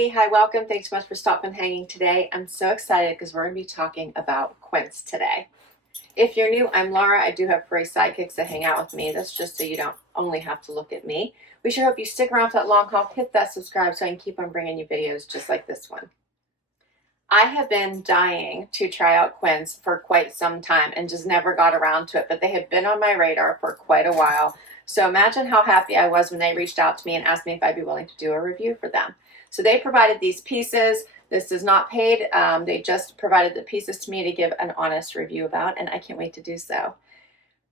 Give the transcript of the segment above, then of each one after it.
everybody. Hi, welcome. Thanks so much for stopping and hanging today. I'm so excited because we're going to be talking about Quince today. If you're new, I'm Laura. I do have furry sidekicks that hang out with me. That's just so you don't only have to look at me. We sure hope you stick around for that long haul. Hit that subscribe so I can keep on bringing you videos just like this one. I have been dying to try out Quince for quite some time and just never got around to it, but they had been on my radar for quite a while. So imagine how happy I was when they reached out to me and asked me if I'd be willing to do a review for them. So they provided these pieces. This is not paid. They just provided the pieces to me to give an honest review about, and I can't wait to do so.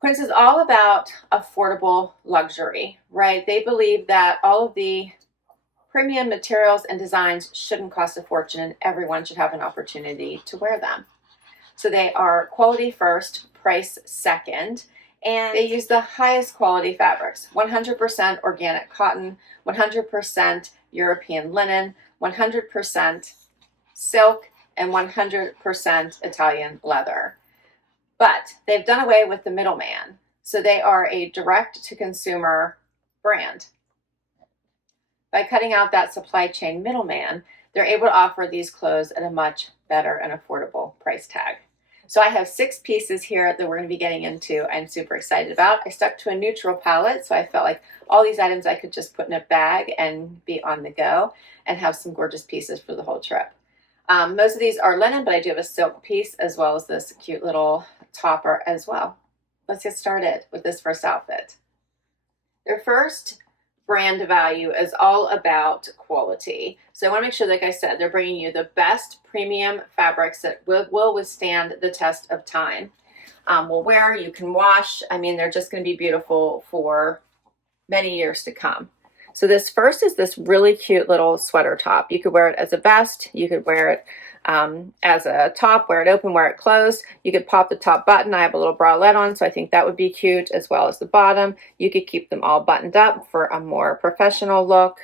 Quince is all about affordable luxury, right? They believe that all of the premium materials and designs shouldn't cost a fortune, and everyone should have an opportunity to wear them. So they are quality first, price second, and they use the highest quality fabrics, 100% organic cotton, 100% European linen, 100% silk, and 100% Italian leather. But they've done away with the middleman, so they are a direct-to-consumer brand. By cutting out that supply chain middleman, they're able to offer these clothes at a much better and affordable price tag. So I have 6 pieces here that we're going to be getting into. I'm super excited about. I stuck to a neutral palette, so I felt like all these items I could just put in a bag and be on the go and have some gorgeous pieces for the whole trip. Most of these are linen, but I do have a silk piece as well as this cute little topper as well. Let's get started with this first outfit. Their first brand value is all about quality. So I want to make sure, like I said, they're bringing you the best premium fabrics that will withstand the test of time. Will wear, you can wash. I mean, they're just going to be beautiful for many years to come. So this first is this really cute little sweater top. You could wear it as a vest. You could wear it as a top, wear it open, wear it closed. You could pop the top button. I have a little bralette on, so I think that would be cute, as well as the bottom. You could keep them all buttoned up for a more professional look.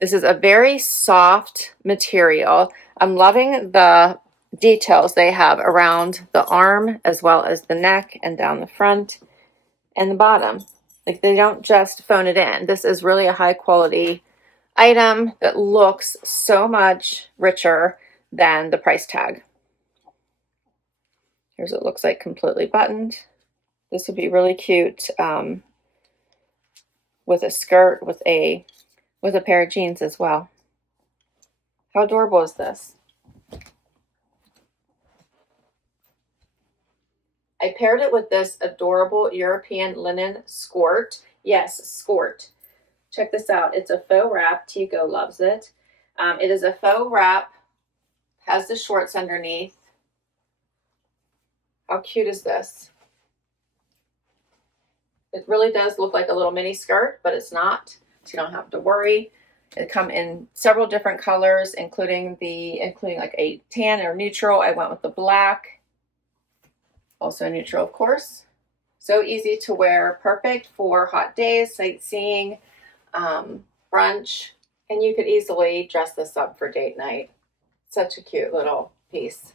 This is a very soft material. I'm loving the details they have around the arm, as well as the neck and down the front and the bottom. Like, they don't just phone it in. This is really a high quality item that looks so much richer than the price tag. Here's what it looks like completely buttoned. This would be really cute with a skirt, with a pair of jeans as well. How adorable is this? I paired it with this adorable European linen skirt. Yes, skirt. Check this out. It's a faux wrap. Tico loves it. It is a faux wrap. Has the shorts underneath. How cute is this? It really does look like a little mini skirt, but it's not. So you don't have to worry. It come in several different colors, including like a tan or neutral. I went with the black. Also neutral, of course. So easy to wear, perfect for hot days, sightseeing, brunch, and you could easily dress this up for date night. Such a cute little piece.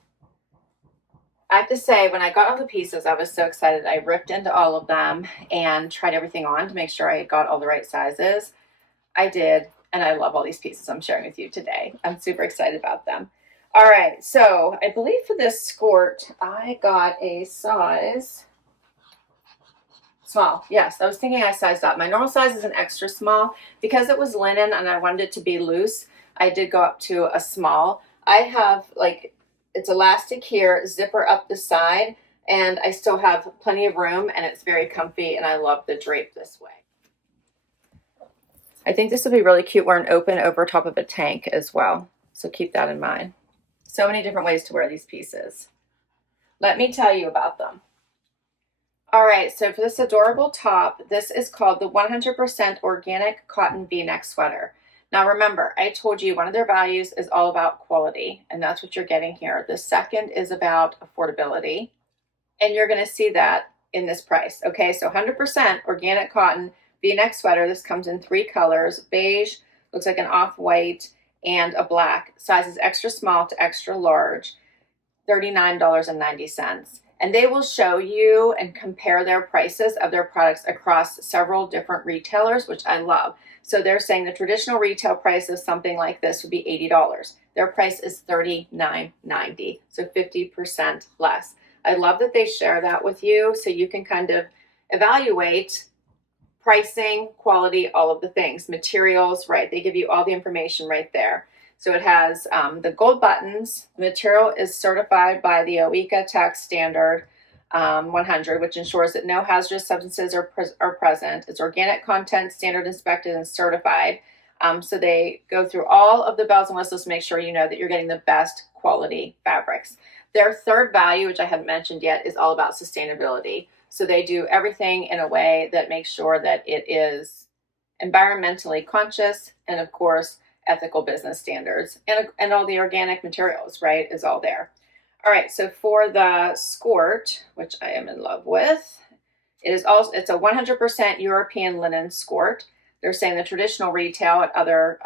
I have to say, when I got all the pieces, I was so excited. I ripped into all of them and tried everything on to make sure I got all the right sizes. I did, and I love all these pieces I'm sharing with you today. I'm super excited about them. All right, so I believe for this skirt, I got a size small. Yes, I was thinking I sized up. My normal size is an extra small. Because it was linen and I wanted it to be loose, I did go up to a small. I have, like, it's elastic here, zipper up the side, and I still have plenty of room, and it's very comfy, and I love the drape this way. I think this would be really cute wearing open over top of a tank as well, so keep that in mind. So many different ways to wear these pieces. Let me tell you about them. All right, so for this adorable top, this is called the 100% organic cotton V-neck sweater. Now remember, I told you one of their values is all about quality, and that's what you're getting here. The second is about affordability, and you're gonna see that in this price. Okay, so 100% organic cotton V-neck sweater. This comes in 3 colors: beige, looks like an off-white, and a black. Sizes extra small to extra large, $39.90. And they will show you and compare their prices of their products across several different retailers, which I love. So they're saying the traditional retail price of something like this would be $80. Their price is $39.90, so 50% less. I love that they share that with you so you can kind of evaluate pricing, quality, all of the things, materials, right? They give you all the information right there. So it has the gold buttons. The material is certified by the OECA Tax Standard 100, which ensures that no hazardous substances are present. It's organic content, standard inspected and certified. So they go through all of the bells and whistles to make sure you know that you're getting the best quality fabrics. Their third value, which I haven't mentioned yet, is all about sustainability. So they do everything in a way that makes sure that it is environmentally conscious and, of course, ethical business standards, and all the organic materials, right, is all there. All right, so for the skirt, which I am in love with, it's a 100% European linen skirt. They're saying the traditional retail at other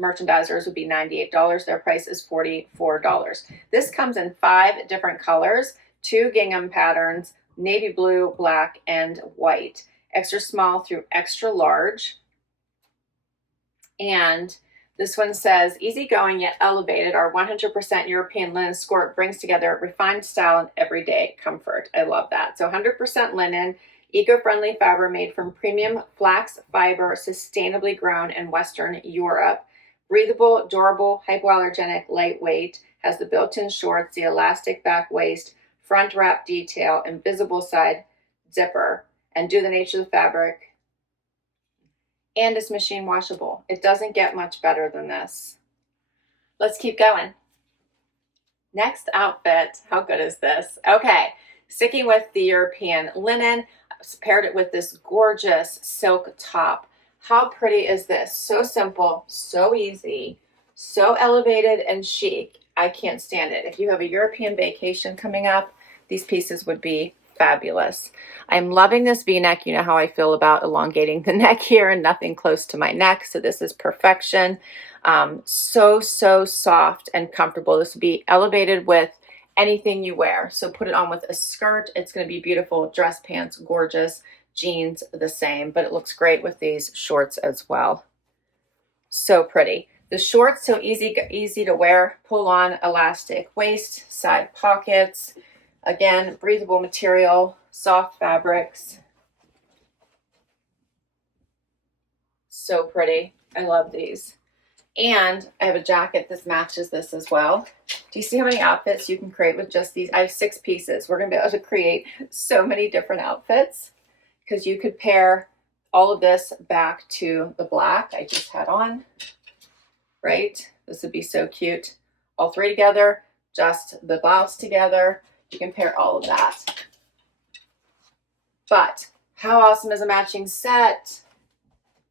merchandisers would be $98. Their price is $44. This comes in 5 different colors, 2 gingham patterns, navy blue, black, and white. Extra small through extra large. And this one says, easygoing yet elevated, our 100% European linen skirt brings together refined style and everyday comfort. I love that. So 100% linen, eco-friendly fabric made from premium flax fiber, sustainably grown in Western Europe. Breathable, durable, hypoallergenic, lightweight, has the built-in shorts, the elastic back waist, front wrap detail, invisible side zipper, and due to the nature of the fabric, and it's machine washable. It doesn't get much better than this. Let's keep going. Next outfit. How good is this? Okay, sticking with the European linen, I've paired it with this gorgeous silk top. How pretty is this? So simple, so easy, so elevated and chic. I can't stand it. If you have a European vacation coming up, these pieces would be fabulous. I'm loving this V-neck. You know how I feel about elongating the neck here and nothing close to my neck. So this is perfection. So soft and comfortable. This would be elevated with anything you wear. So put it on with a skirt. It's going to be beautiful. Dress pants, gorgeous. Jeans, the same. But it looks great with these shorts as well. So pretty. The shorts, so easy to wear. Pull on, elastic waist, side pockets. Again, breathable material, soft fabrics. So pretty. I love these. And I have a jacket that matches this as well. Do you see how many outfits you can create with just these? I have 6 pieces. We're going to be able to create so many different outfits because you could pair all of this back to the black I just had on, right? This would be so cute. All 3 together, just the blouse together. You can pair all of that. But how awesome is a matching set,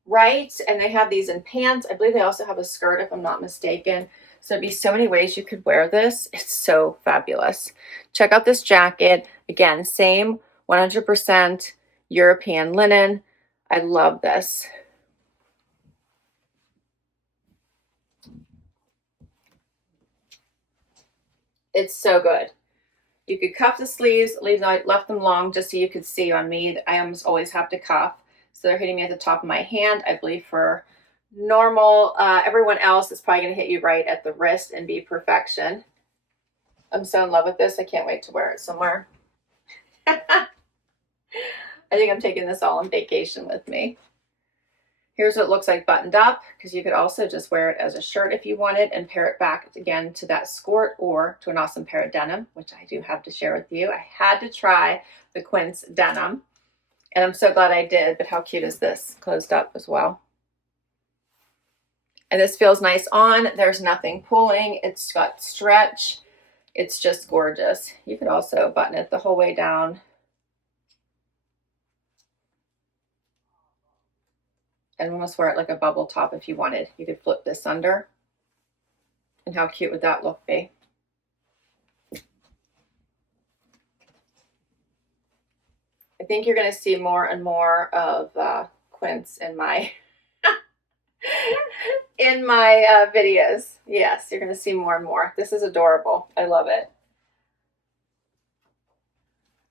right? And they have these in pants. I believe they also have a skirt, if I'm not mistaken. So there'd be so many ways you could wear this. It's so fabulous. Check out this jacket. Again, same 100% European linen. I love this. It's so good. You could cuff the sleeves, left them long just so you could see on me. I almost always have to cuff. So they're hitting me at the top of my hand. I believe for normal, everyone else, it's probably going to hit you right at the wrist and be perfection. I'm so in love with this. I can't wait to wear it somewhere. I think I'm taking this all on vacation with me. Here's what it looks like buttoned up, because you could also just wear it as a shirt if you wanted and pair it back again to that skirt or to an awesome pair of denim, which I do have to share with you. I had to try the Quince denim, and I'm so glad I did, but how cute is this? Closed up as well. And this feels nice on. There's nothing pulling. It's got stretch. It's just gorgeous. You could also button it the whole way down. And almost wear it like a bubble top if you wanted. You could flip this under. And how cute would that look be? I think you're going to see more and more of Quince in my videos. Yes, you're going to see more and more. This is adorable. I love it.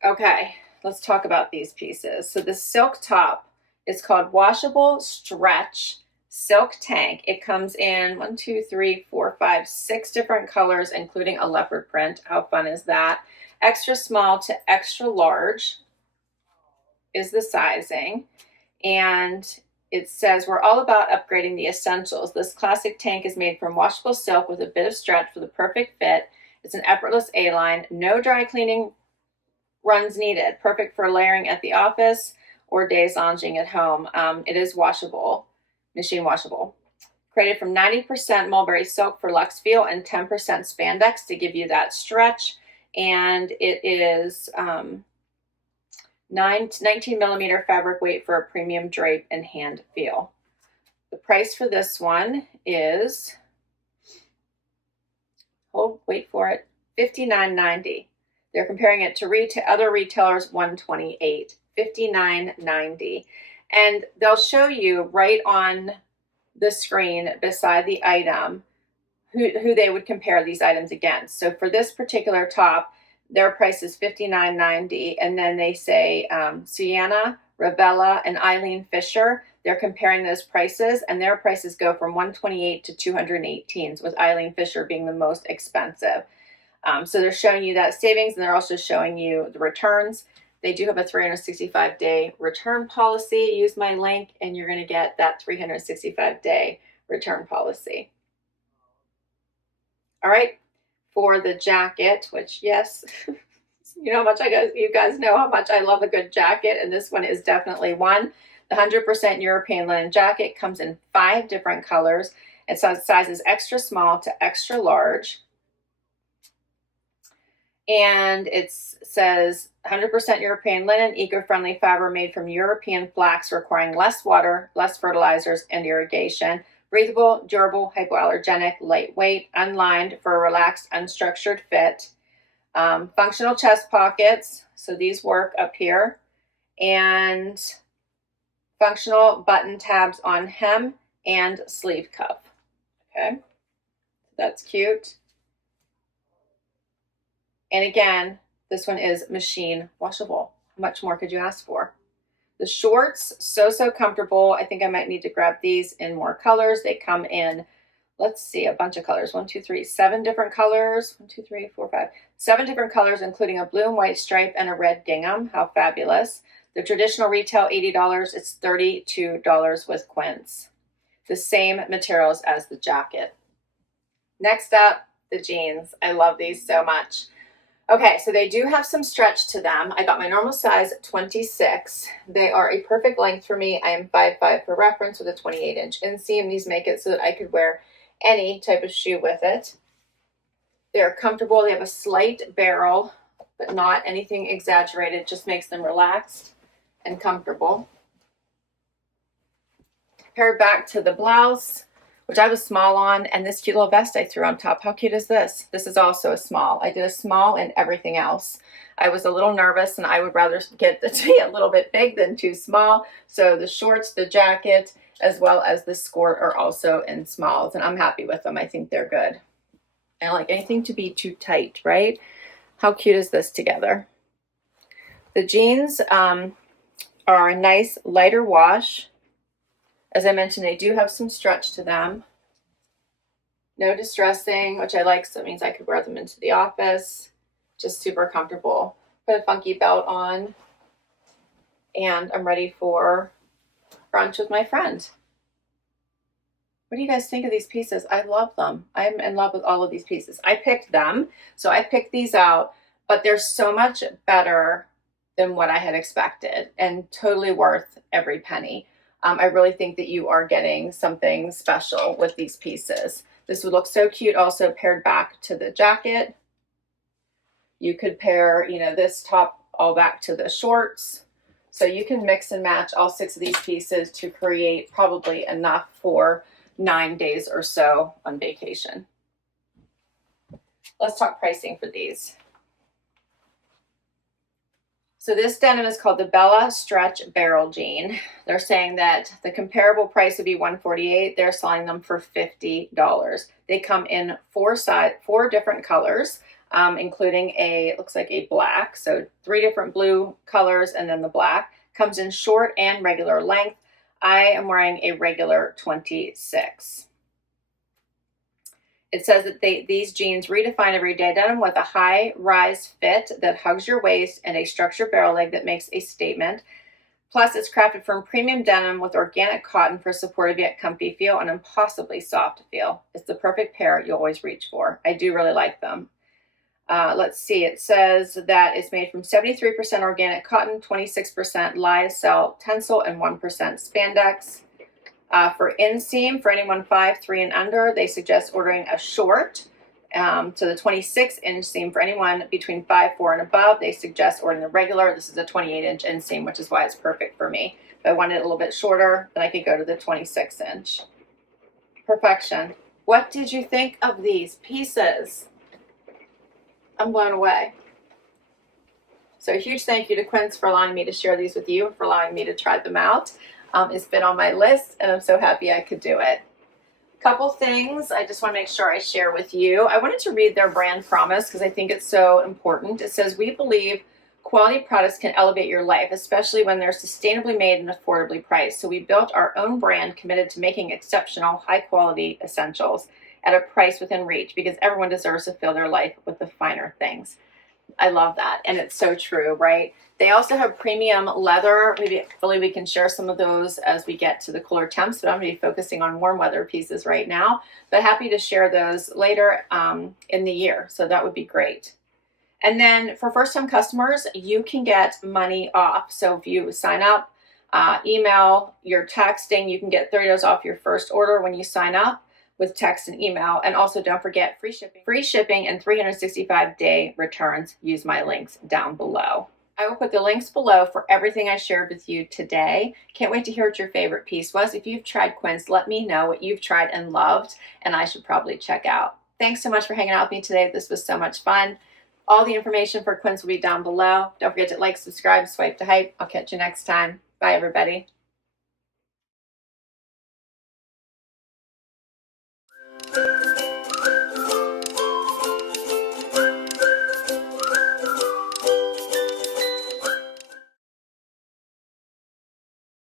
Okay, let's talk about these pieces. So the silk top It's called Washable Stretch Silk Tank. It comes in 1, 2, 3, 4, 5, 6 different colors, including a leopard print. How fun is that? Extra small to extra large is the sizing. And it says, we're all about upgrading the essentials. This classic tank is made from washable silk with a bit of stretch for the perfect fit. It's an effortless A-line, no dry cleaning runs needed. Perfect for layering at the office or days lounging at home. It is washable, machine washable. Created from 90% mulberry silk for luxe feel and 10% spandex to give you that stretch. And it is 19 millimeter fabric weight for a premium drape and hand feel. The price for this one is, wait for it, $59.90. They're comparing it to other retailers, $128, $59.90. And they'll show you right on the screen beside the item who they would compare these items against. So for this particular top, their price is $59.90, and then they say Sienna, Ravella, and Eileen Fisher. They're comparing those prices, and their prices go from $128 to $218, with Eileen Fisher being the most expensive. So they're showing you that savings, and they're also showing you the returns. They do have a 365-day return policy. Use my link, and you're going to get that 365-day return policy. All right. For the jacket, which, yes, you guys know how much I love a good jacket, and this one is definitely one. The 100% European linen jacket comes in 5 different colors. It sizes extra small to extra large. And it says 100% European linen, eco-friendly fiber made from European flax, requiring less water, less fertilizers, and irrigation. Breathable, durable, hypoallergenic, lightweight, unlined for a relaxed, unstructured fit. Functional chest pockets, so these work up here. And functional button tabs on hem and sleeve cuff. Okay, that's cute. And again, this one is machine washable. How much more could you ask for? The shorts, so comfortable. I think I might need to grab these in more colors. They come in, let's see, a bunch of colors. 1, 2, 3, 7 different colors. 1, 2, 3, 4, 5, 7 different colors, including a blue and white stripe and a red gingham. How fabulous. The traditional retail, $80. It's $32 with Quince. The same materials as the jacket. Next up, the jeans. I love these so much. Okay, so they do have some stretch to them. I got my normal size 26. They are a perfect length for me. I am 5'5" for reference with a 28-inch inseam. These make it so that I could wear any type of shoe with it. They're comfortable. They have a slight barrel, but not anything exaggerated. Just makes them relaxed and comfortable. Paired back to the blouse, which I was small on, and this cute little vest I threw on top. How cute is this? This is also a small. I did a small in everything else. I was a little nervous, and I would rather get it to be a little bit big than too small. So the shorts, the jacket, as well as the skirt are also in smalls, and I'm happy with them. I think they're good. I don't like anything to be too tight, right? How cute is this together? The jeans are a nice lighter wash. As I mentioned, they do have some stretch to them. No distressing, which I like, so it means I could wear them into the office. Just super comfortable. Put a funky belt on, and I'm ready for brunch with my friend. What do you guys think of these pieces? I love them. I'm in love with all of these pieces. I picked them, so I picked these out, but they're so much better than what I had expected and totally worth every penny. I really think that you are getting something special with these pieces. This would look so cute also paired back to the jacket. You could pair, this top all back to the shorts. So you can mix and match all 6 of these pieces to create probably enough for 9 days or so on vacation. Let's talk pricing for these. So this denim is called the Bella Stretch Barrel Jean. They're saying that the comparable price would be $148. They're selling them for $50. They come in 4 different colors, including looks like a black. So 3 different blue colors and then the black. Comes in short and regular length. I am wearing a regular 26. It says that these jeans redefine everyday denim with a high-rise fit that hugs your waist and a structured barrel leg that makes a statement. Plus, it's crafted from premium denim with organic cotton for supportive yet comfy feel and impossibly soft feel. It's the perfect pair you always reach for. I do really like them. Let's see. It says that it's made from 73% organic cotton, 26% lyocell tencel, and 1% spandex. For inseam, for anyone 5'3" and under, they suggest ordering a short. So the 26-inch seam for anyone between 5'4" and above, they suggest ordering the regular. This is a 28-inch inseam, which is why it's perfect for me. If I wanted it a little bit shorter, then I could go to the 26-inch. Perfection. What did you think of these pieces? I'm blown away. So a huge thank you to Quince for allowing me to share these with you, for allowing me to try them out. It's been on my list, and I'm so happy I could do it. Couple things I just want to make sure I share with you. I wanted to read their brand promise because I think it's so important. It says, "We believe quality products can elevate your life, especially when they're sustainably made and affordably priced. So we built our own brand committed to making exceptional, high-quality essentials at a price within reach because everyone deserves to fill their life with the finer things." I love that, and it's so true, right? They also have premium leather. Maybe hopefully we can share some of those as we get to the cooler temps, but I'm going to be focusing on warm weather pieces right now. But happy to share those later in the year, so that would be great. And then for first-time customers, you can get money off. So if you sign up, email, you're texting, you can get $30 off your first order when you sign up with text and email. And also don't forget free shipping and 365-day returns. Use my links down below. I will put the links below for everything I shared with you today. Can't wait to hear what your favorite piece was. If you've tried Quince, let me know what you've tried and loved, and I should probably check out. Thanks so much for hanging out with me today. This was so much fun. All the information for Quince will be down below. Don't forget to like, subscribe, swipe to hype. I'll catch you next time. Bye, everybody.